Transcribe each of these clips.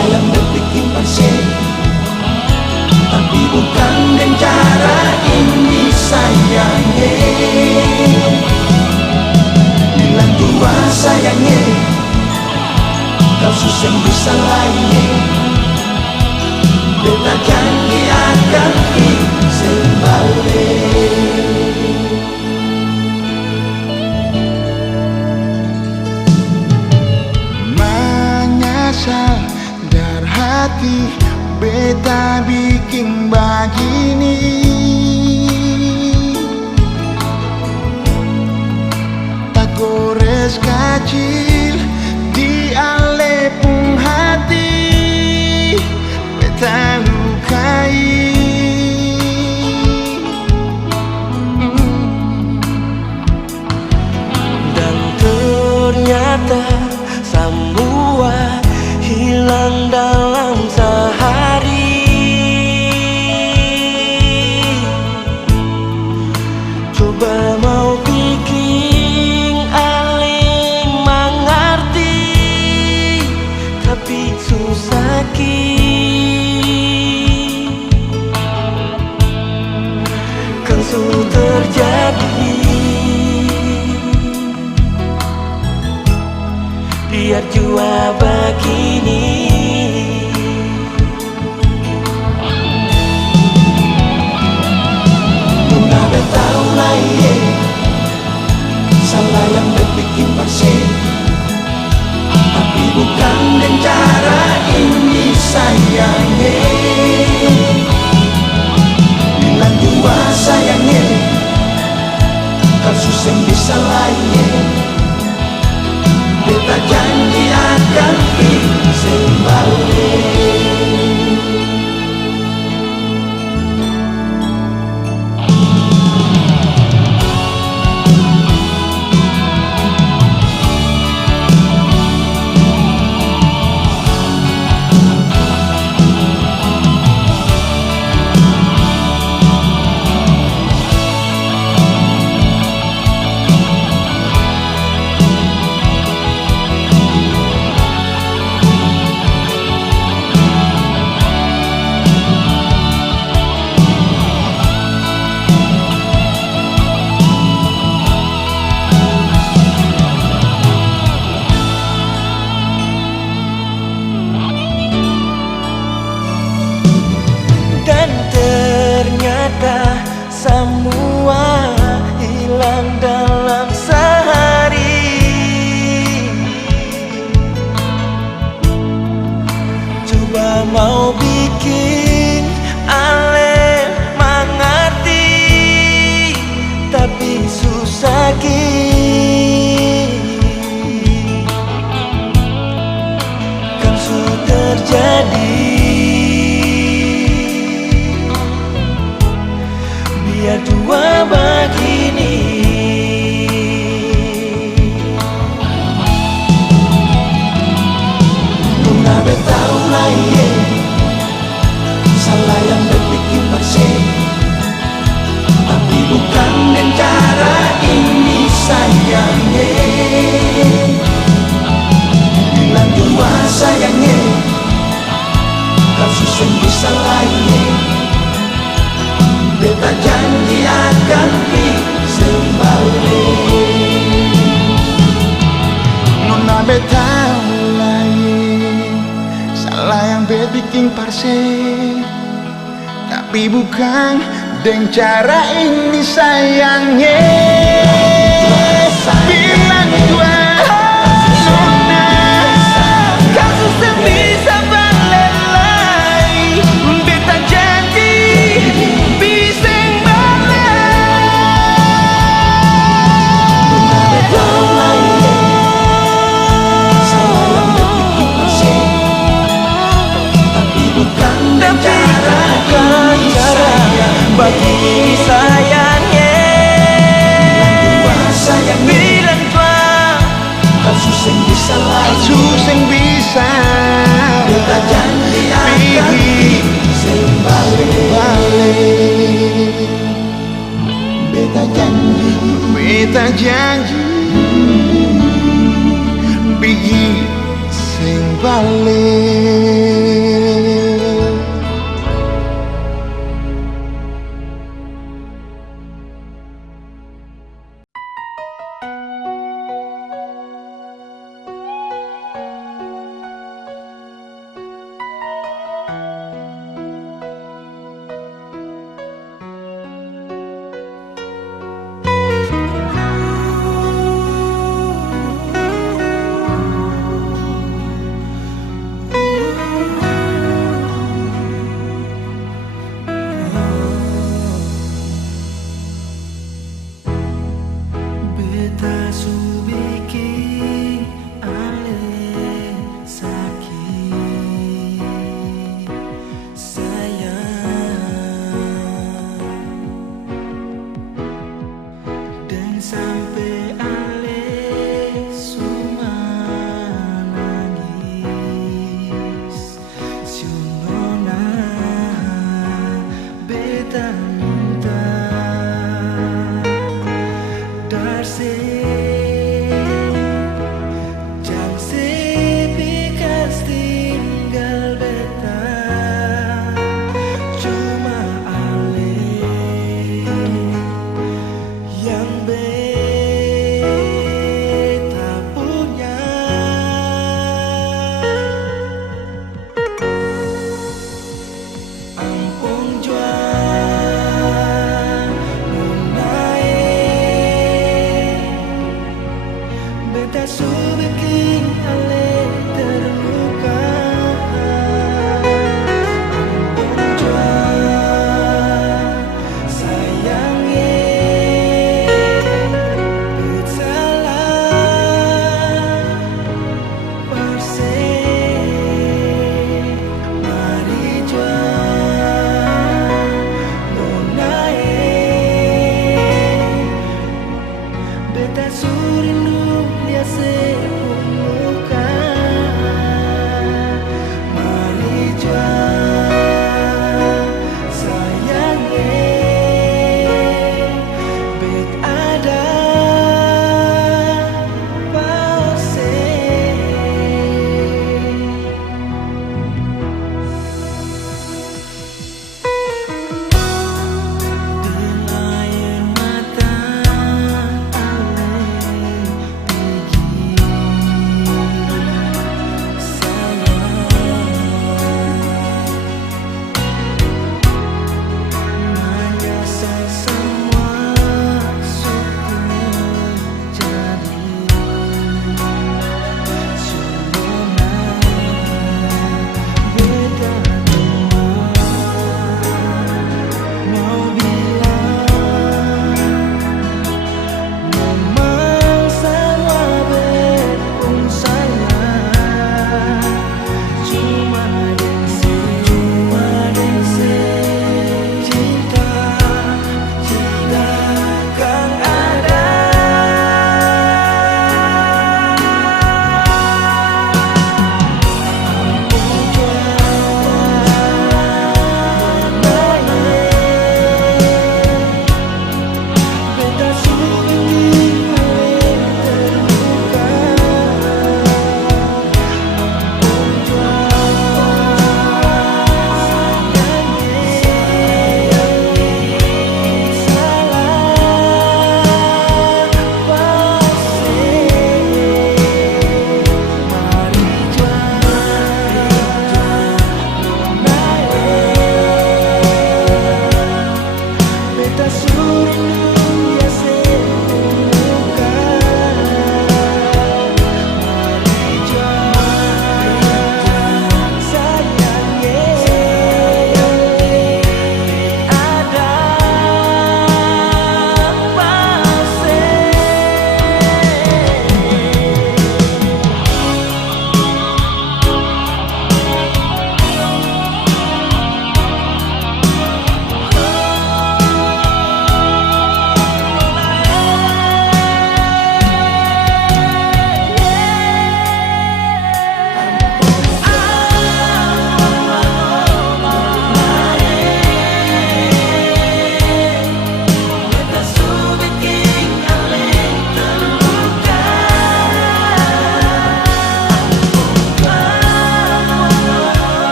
salah yang berbikin pasien, tapi bukan dengan cara ini sayangnya. Bilang dua sayangnya, kau susah bisa lainnya. Beta janji akan kembali. Menyesal dari hati, beta bikin begini. Tak gores kecil di alepung hati, beta lukai. Dan ternyata semua hilang dalam sehari. Coba mau bikin aling mengerti, tapi susah kan sudah terjadi. Biar jua begini. Nona tahu lah ye, salah yang berbikin pasien, tapi bukan dengan cara ini sayangnya. Bilang dua sayangnya, kau susah bisa lainnya. Beta janji akan kembali. Dan ternyata semua hilang dalam sehari. Coba mau bikin ale mengerti, tapi susah kan sudah terjadi. Biar dua begini. Nona tahu lah ye, salah yang berbikin pasien, tapi bukan dengan cara ini sayangnya. Bilang dua sayangnya, kau susah bisa lainnya. Beta janji akan kembali. Nona beta mulai salah yang beta bikin parse, tapi bukan dengan cara ini sayangnya. Bilang dua nona, kau susah bisa balik lagi. Beta janji bisa bagi sayangnya. Bilang dua, kau susah bisa lagi. susah bisa. Beta janji akan kembali. Beta janji, Beta janji pergi sing balik.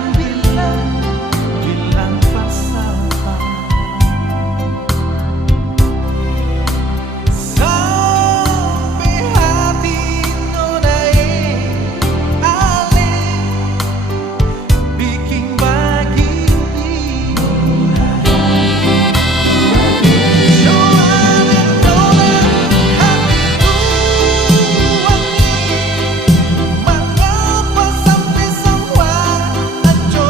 bilang falsafah. Sampai hati nodai alih bikin begini. Soal menolak hatiku wangi. Mengapa sampai semua hancur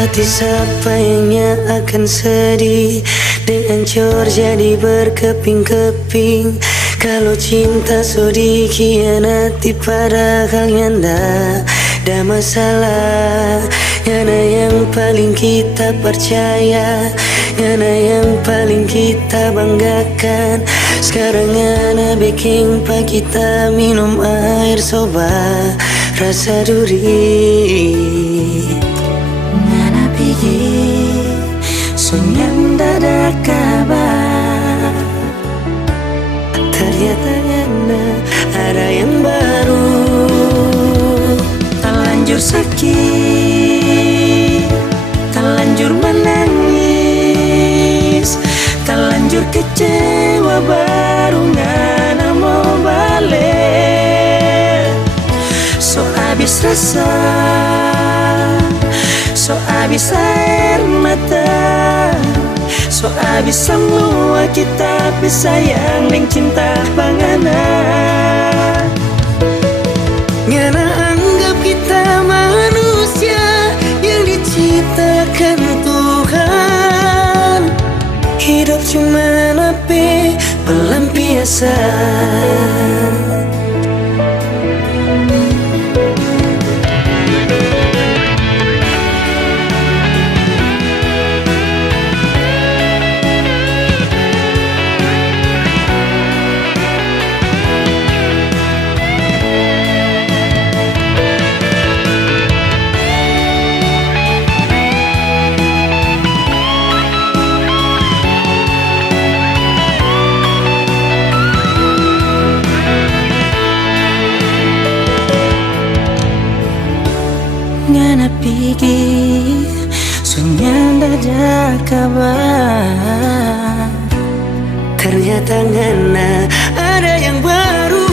hati siapa yang akan sedih dengan cor jadi berkeping-keping. Kalau cinta so dikhianati padahal nyanda ada masalah. Yana yang paling kita percaya, yana yang paling kita banggakan. Sekarang yana bikin pa kita minum air soba rasa duri. Yana pikir sunyam dada kabar, ternyata yana ada yang baru. Terlanjur sakit, terlanjur menangis, terlanjur kecewa baru ngana mau balik. So abis rasa, so abis air mata, so abis semua kita sayang neng cinta bangana. Ngana anggap kita manusia yang diciptakan Tuhan. Hidup cuma napi pelampiasan. Ngana pikir sunyanda ada kabar, ternyata ngana ada yang baru.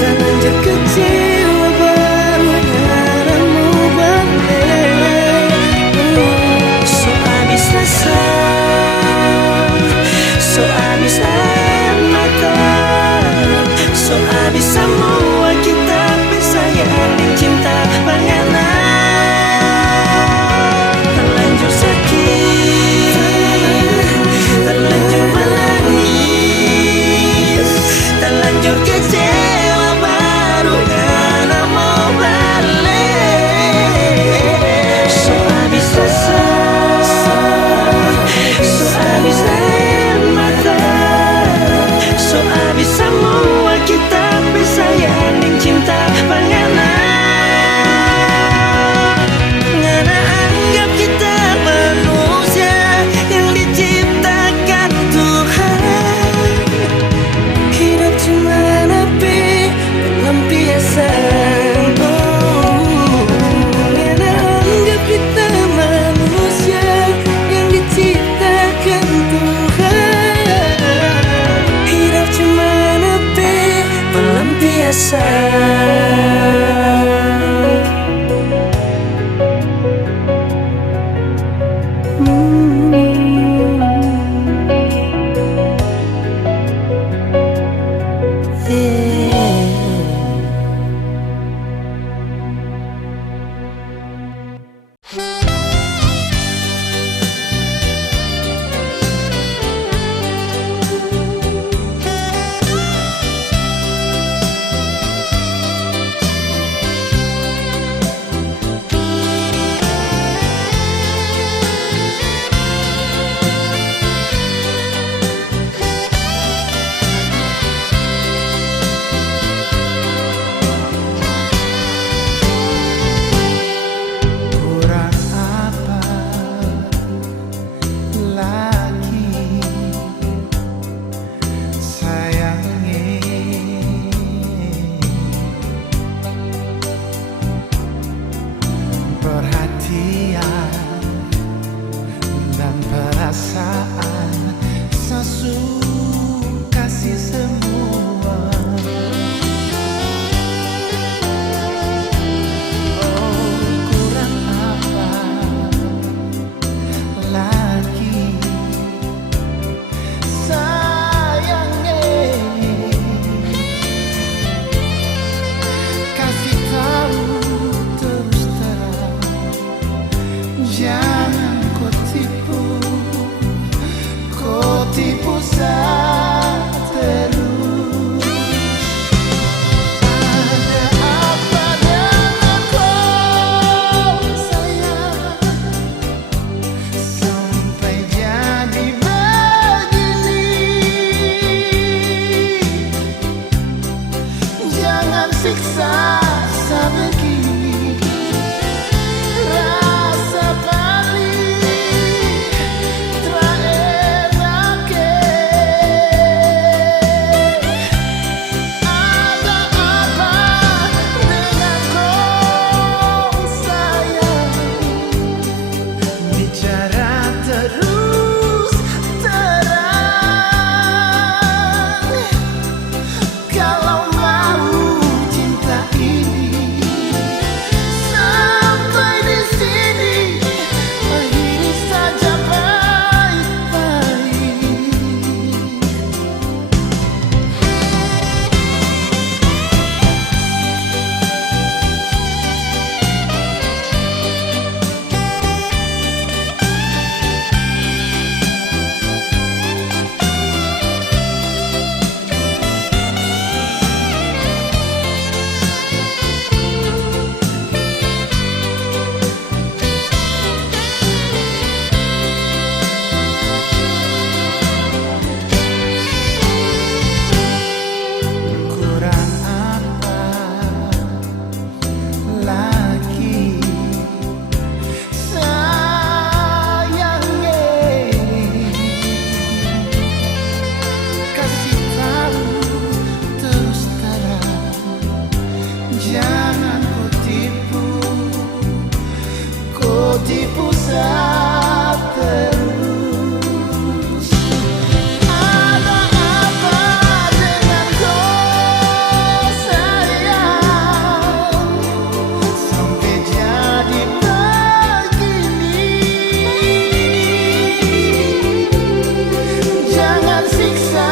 Terlanjur kecewa baru ngana mau balik. So abis rasa, so abis air mata, so abis semua kita sayang Jangan kau tipu saya terus. Ada apa dengan kau sayang, sampai jadi begini. Jangan siksa saya begini. Rasa paling terenak. Ada apa dengan kau sayang? Bicara terus terang. Kalau mau cinta ini sampai di sini, akhiri saja baik-baik. Kurang apa lagi sayangnya? Kasih tahu terus terang. Jangan kau tipu saya terus. Ada apa dengan kau sayang, sampai jadi begini. Jangan siksa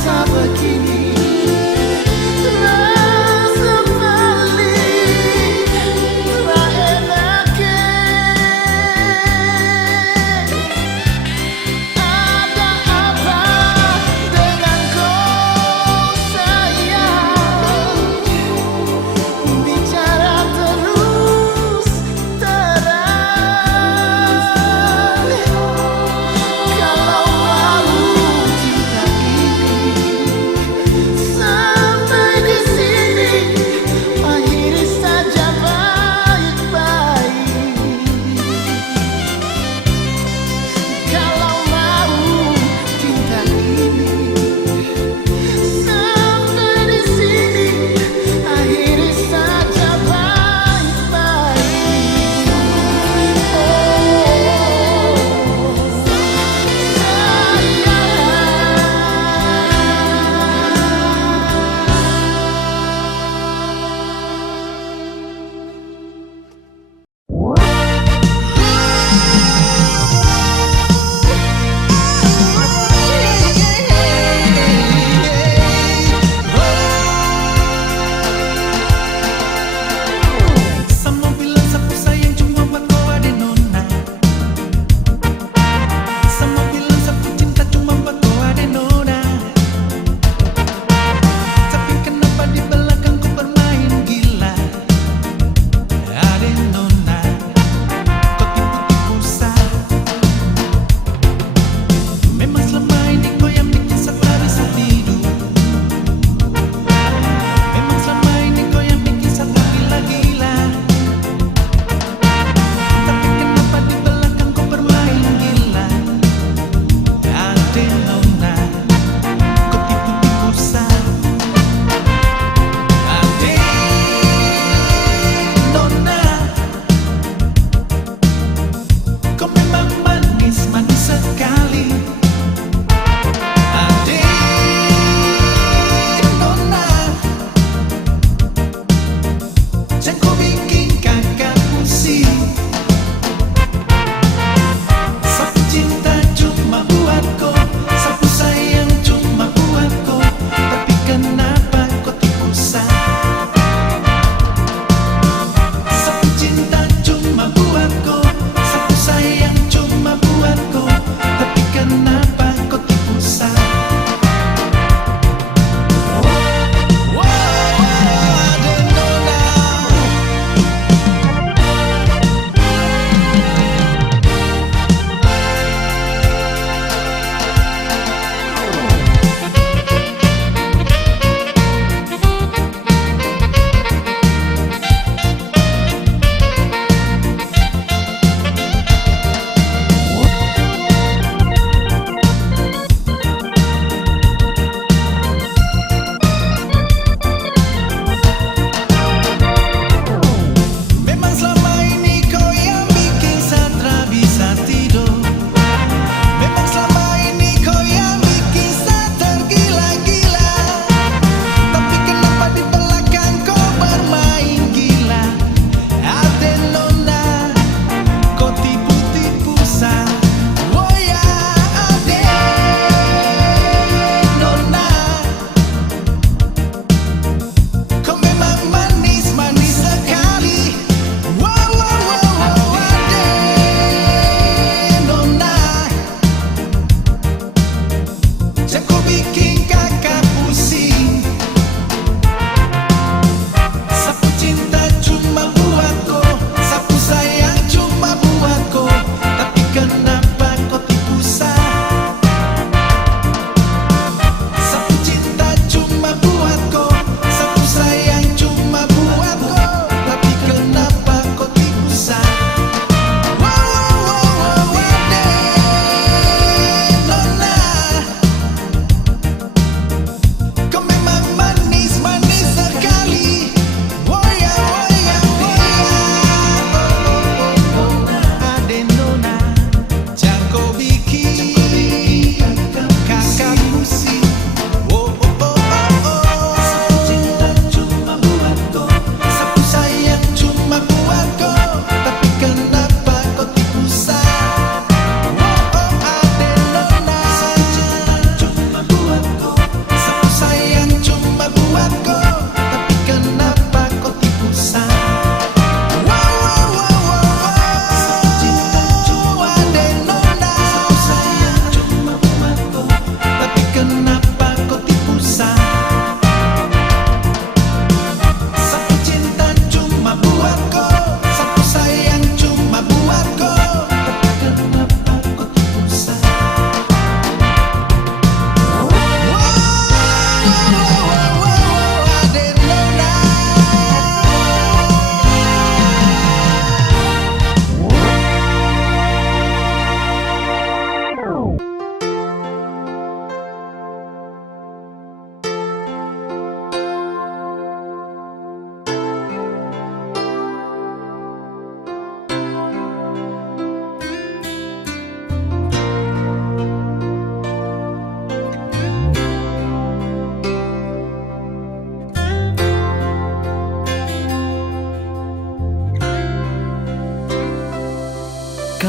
saya begini. Rasa paling terenak.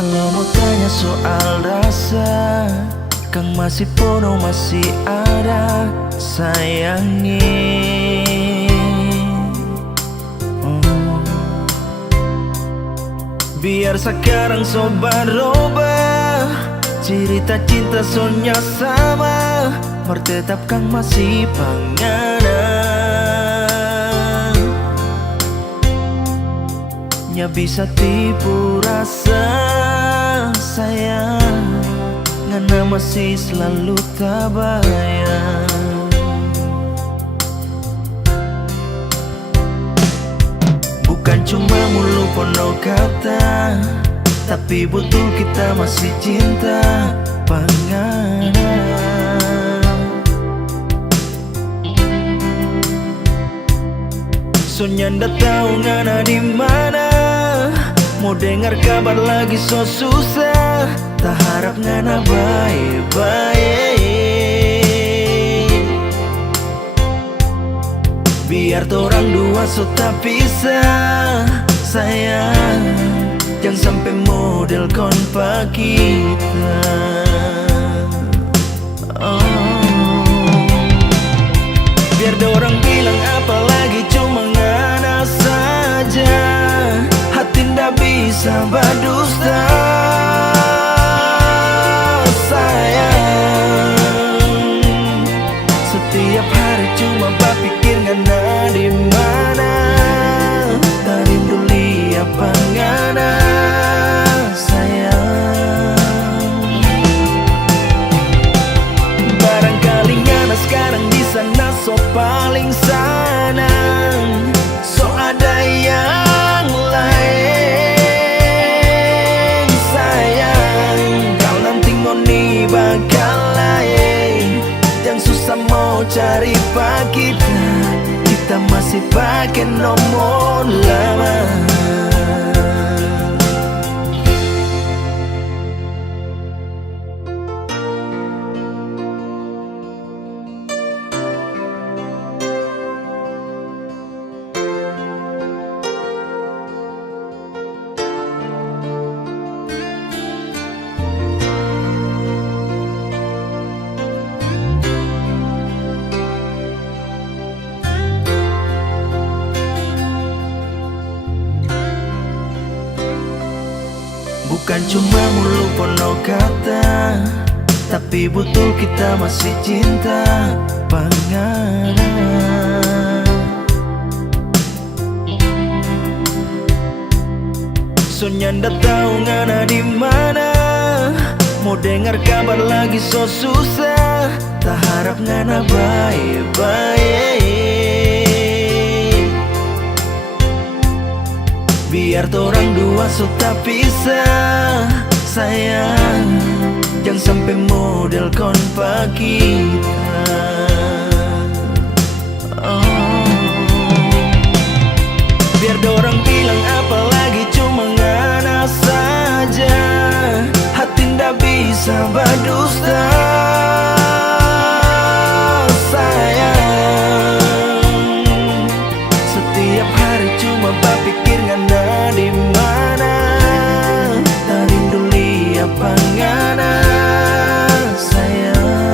Kalau mau tanya soal rasa, Kang masih penuh, masih ada sayangnya. Biar sekarang sobat robah, cerita cinta soalnya sama, bertetap Kang masih panganan. Nya bisa tipu rasa sayang, ngana masih selalu tabayang. Bukan cuma mulu penuh kata, tapi betul kita masih cinta panganan. Soalnya ndak tahu ngana di mana, mau dengar kabar lagi so susah, tak harap ngana baik-baik. Biar torang dua so tak pisah, sayang, jangan sampai model konpa kita. Biar dorang bilang apa lagi, cuma ngana saja, hati ndak bisa berdusta. Sayang, setiap hari cuma berpikir ngana di mana, tak rindu lihat ngana sayang. Barangkali ngana sekarang di sana so paling senang, so ada yang lain. Sayang, kau nanti ngoni bakal lain, yang susah mau cari pak kita masih pakai nomor lama. Bukan cuma mulu penuh kata, tapi betul kita masih cinta panganan. Soalnya ndak tahu ngana di mana, mau dengar kabar lagi so susah, tak harap ngana baik-baik. Biar torang dua so tak pisah, sayang, jangan sampai model konpa kita. Biar dorang bilang apa lagi, cuma ngana saja, hati ndak bisa berdusta. Sayang, setiap hari cuma berpikir ngana di mana, tak rindu lihat ngana sayang.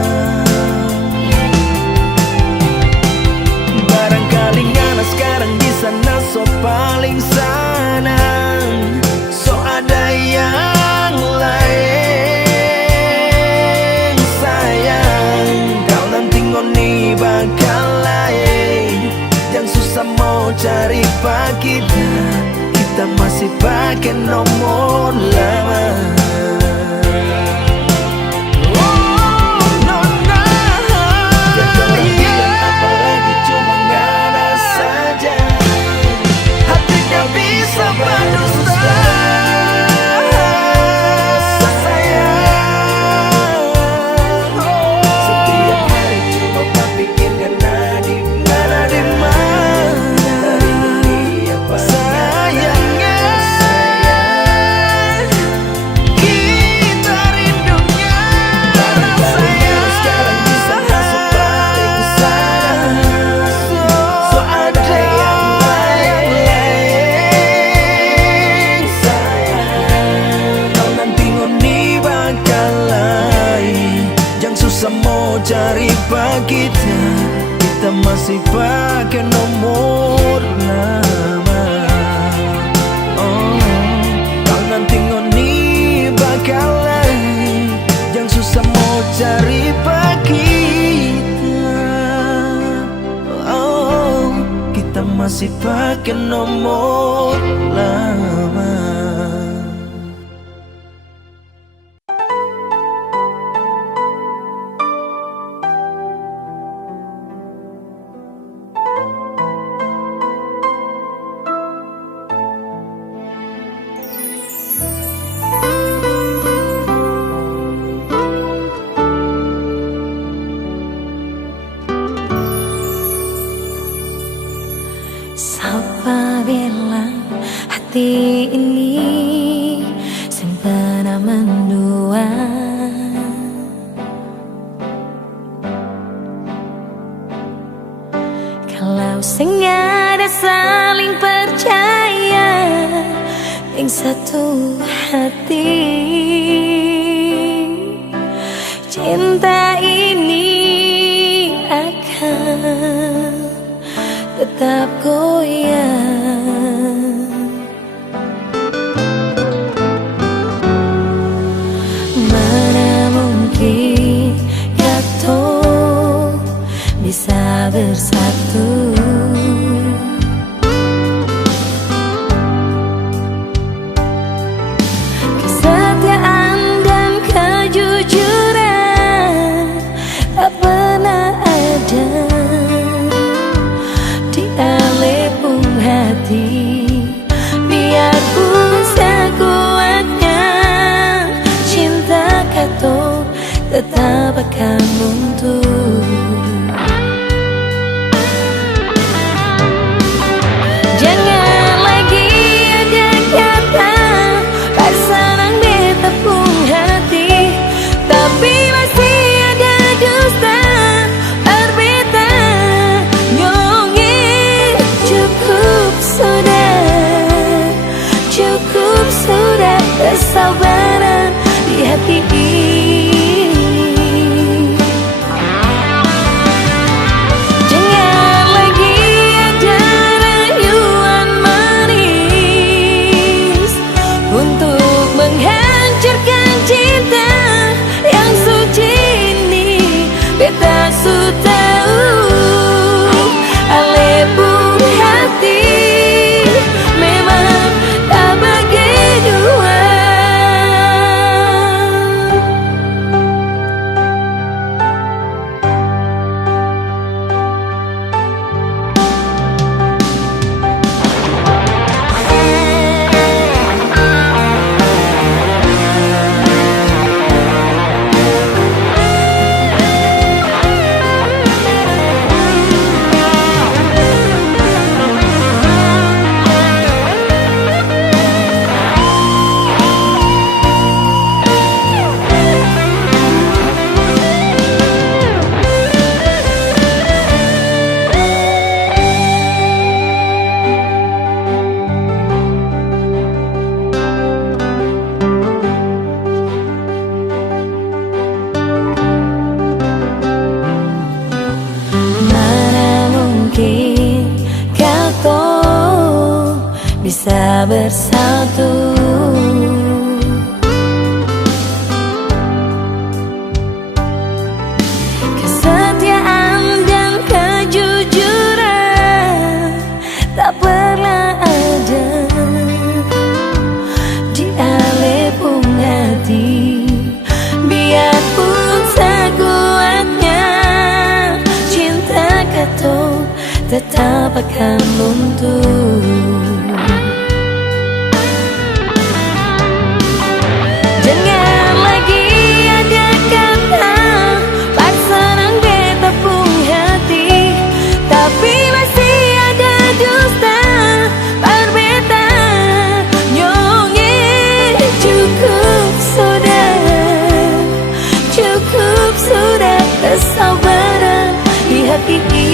Barangkali ngana sekarang di sana so paling senang, so ada yang lain. Sayang, kau nanti ngoni bakal lain, yang susah mau cari pak kita masih pakai nomor lama. masih pakai nomor lama. Oh, kau nanti ngoni bakalan jangan susah mau cari kita. Oh, kita masih pakai nomor lama. Siapa bilang hati ini sempena mendua? Kalau sengaja saling percaya yang satu hati, cinta ini akan tetap goyang. Mana mungkin kata bisa bersatu. Kesetiaan dan kejujuran tak pernah ada di alepung hati. Biarpun sekuatnya cinta kata tetap akan runtuh. Jangan lagi ada kata pasangan betapung hati, tapi masih ada dusta berbeda nyongi. Cukup sudah kesabaran di hati ini. Jangan lagi ada rayuan manis untuk menghancurkan cinta yang suci ini. Beta su tahu alepung hati memang tak bagi dua. Bisa bersatu. Kesetiaan dan kejujuran tak pernah ada di alepung hati. Biarpun sekuatnya cinta kata tetap akan runtuh. Jangan lagi ada kata pasangan betapung hati, tapi masih ada dusta berbeda nyongi. Cukup sudah kesabaran di hati ini.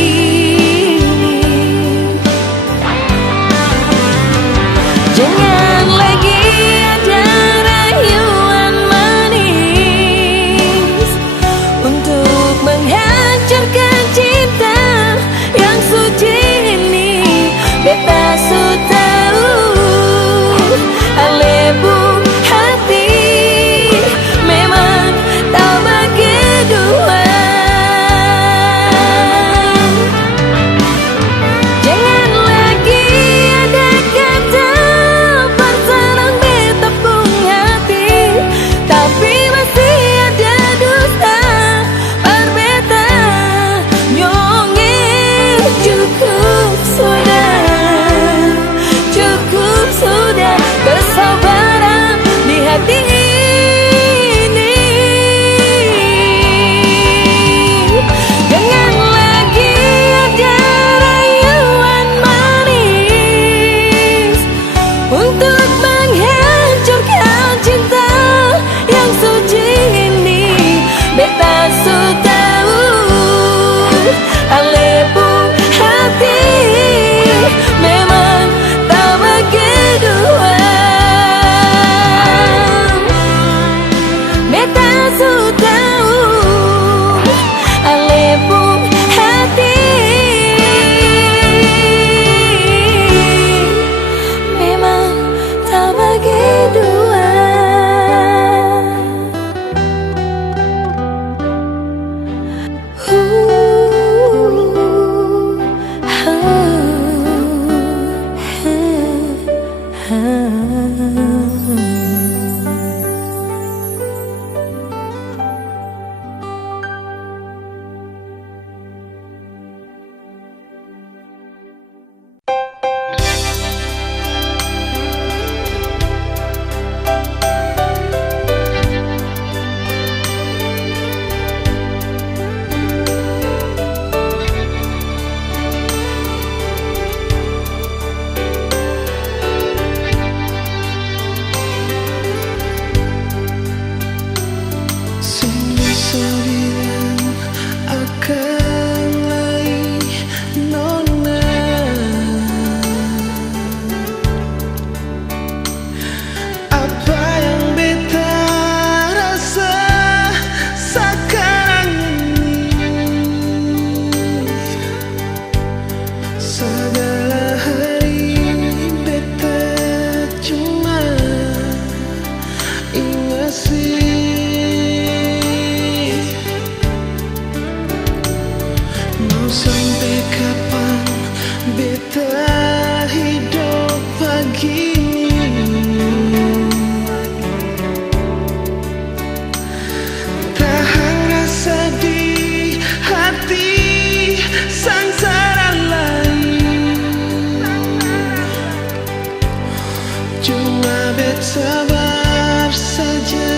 bet sabar saja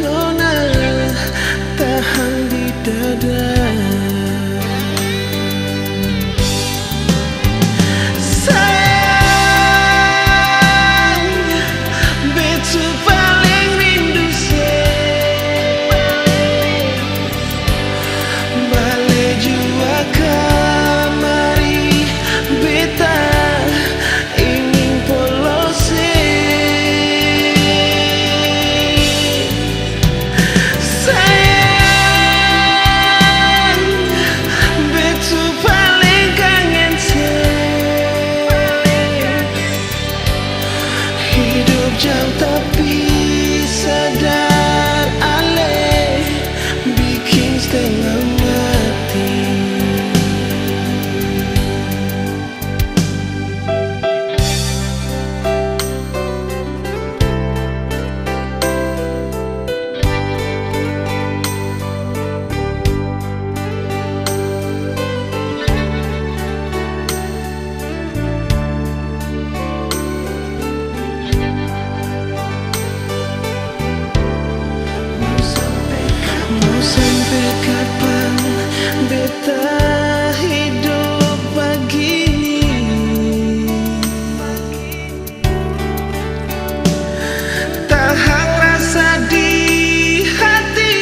Nona, tahan di dada. Jauh tapi sadar ale bikin setengah mati. Sampai kapan beta hidup begini? Tahan rasa di hati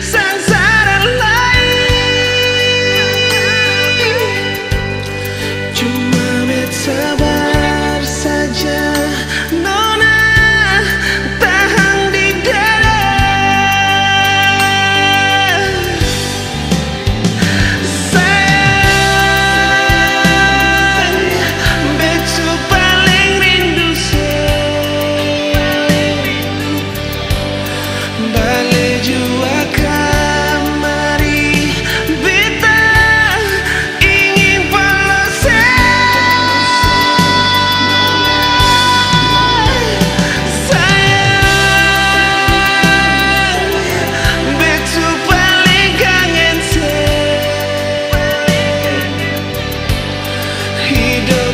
sengsara lain. Cuma bet sabar saja Nona, tahan di dada.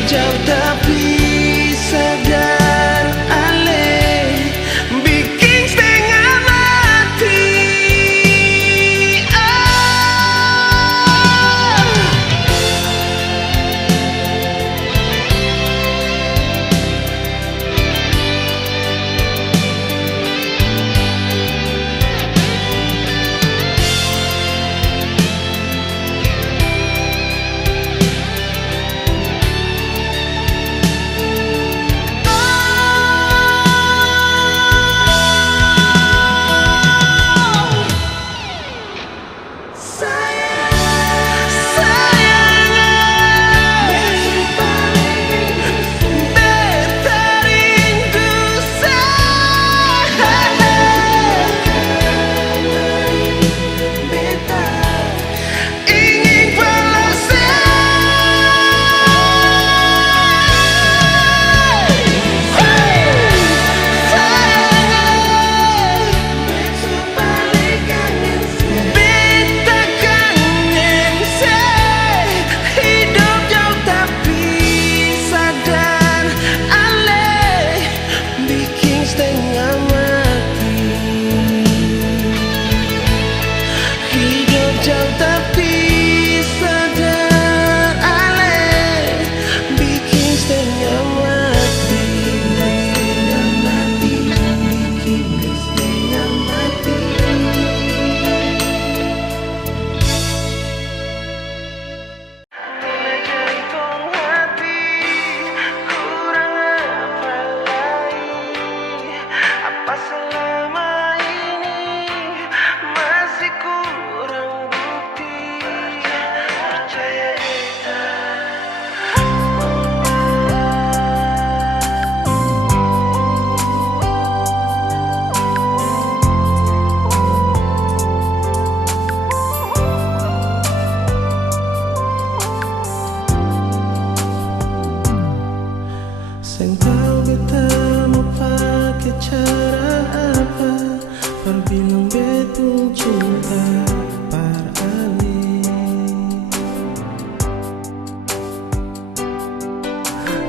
Jauh tapi sadar ale bikin setengah mati.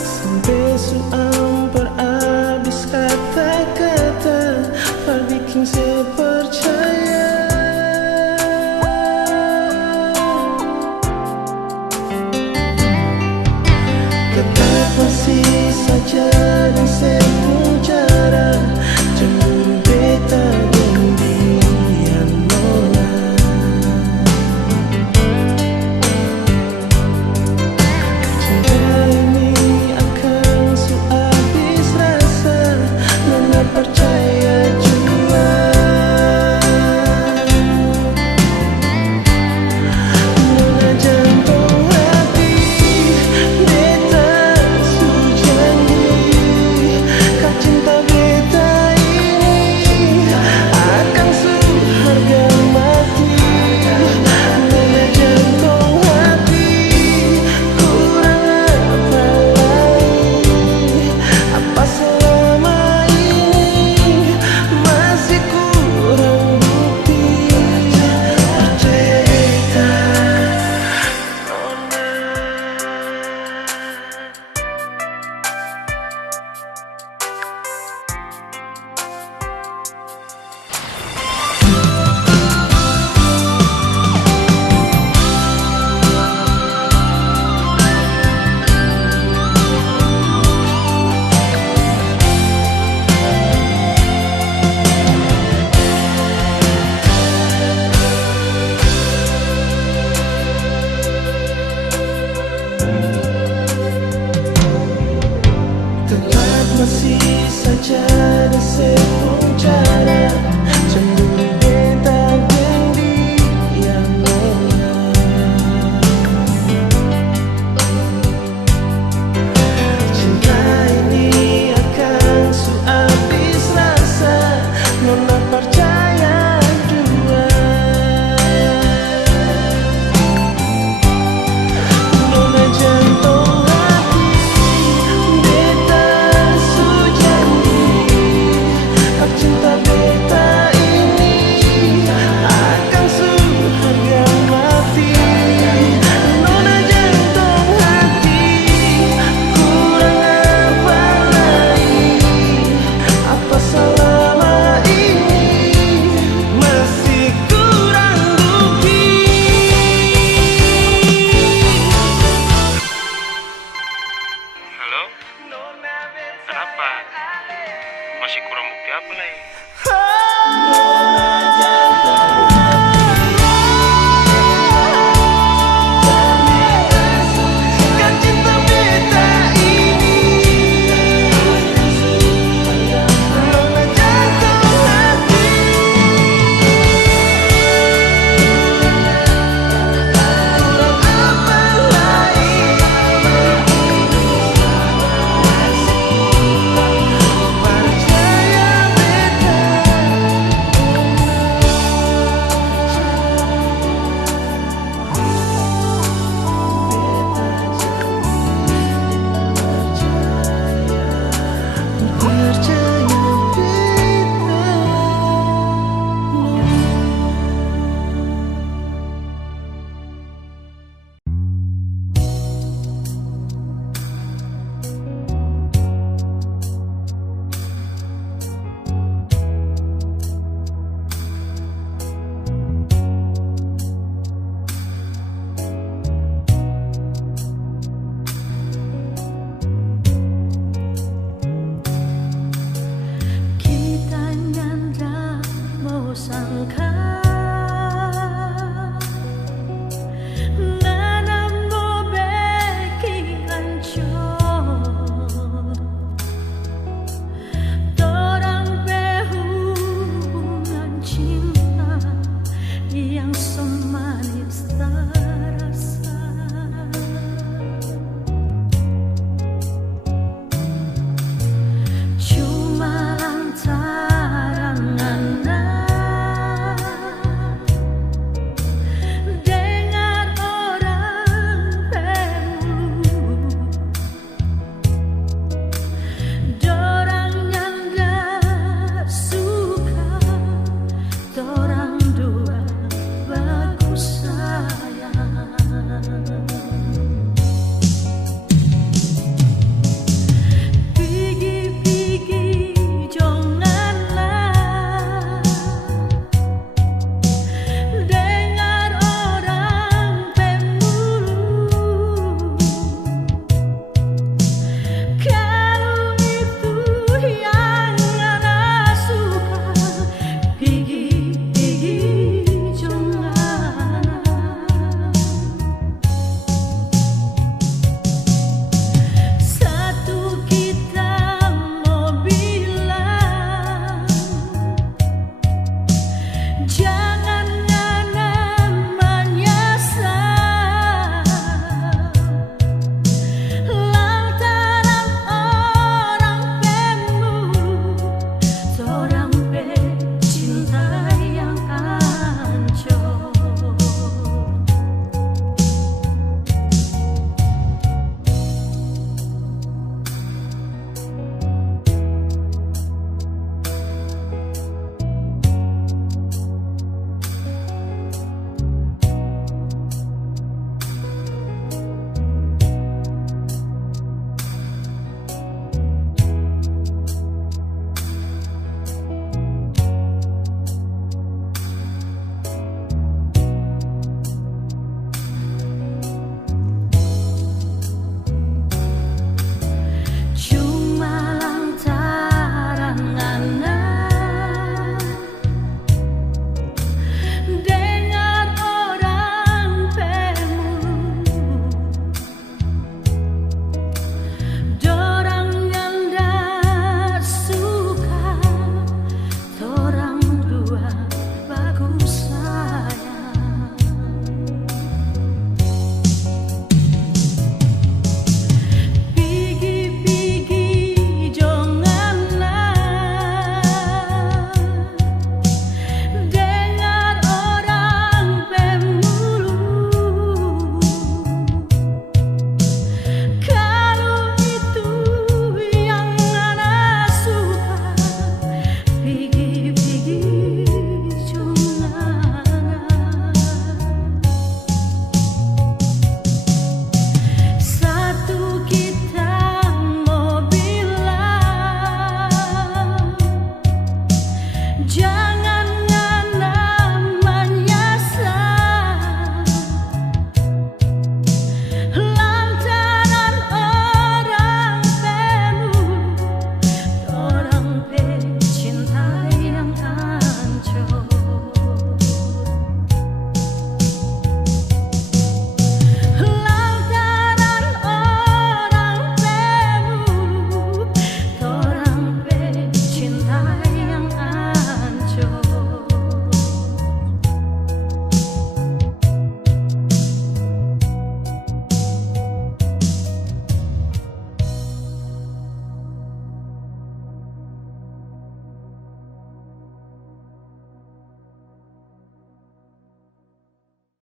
Sampai suam perabis sepung cara cemburu beta gendi yang nona. Cinta ini akan su habis rasa, nona percaya dua. Nona jantung hati beta su janji, hak cinta beta ini akan su harga mati. Nona jantung hati, kurang apa lagi? Apa selama ini masih kurang bukti? Halo? Kenapa? Masih kurang bukti apa lagi? Nona jantung